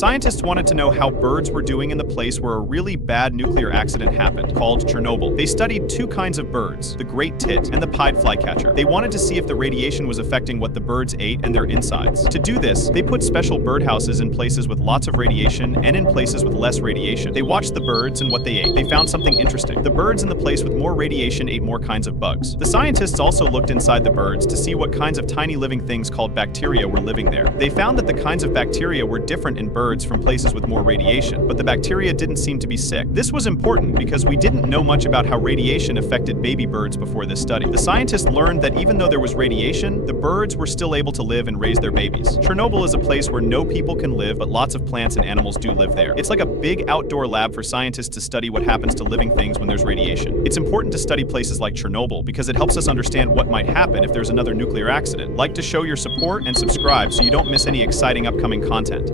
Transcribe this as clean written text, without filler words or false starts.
Scientists wanted to know how birds were doing in the place where a really bad nuclear accident happened, called Chernobyl. They studied two kinds of birds, the great tit and the pied flycatcher. They wanted to see if the radiation was affecting what the birds ate and their insides. To do this, they put special birdhouses in places with lots of radiation and in places with less radiation. They watched the birds and what they ate. They found something interesting. The birds in the place with more radiation ate more kinds of bugs. The scientists also looked inside the birds to see what kinds of tiny living things called bacteria were living there. They found that the kinds of bacteria were different in birds from places with more radiation, but the bacteria didn't seem to be sick. This was important because we didn't know much about how radiation affected baby birds before this study. The scientists learned that even though there was radiation, the birds were still able to live and raise their babies. Chernobyl is a place where no people can live, but lots of plants and animals do live there. It's like a big outdoor lab for scientists to study what happens to living things when there's radiation. It's important to study places like Chernobyl because it helps us understand what might happen if there's another nuclear accident. Like to show your support and subscribe so you don't miss any exciting upcoming content.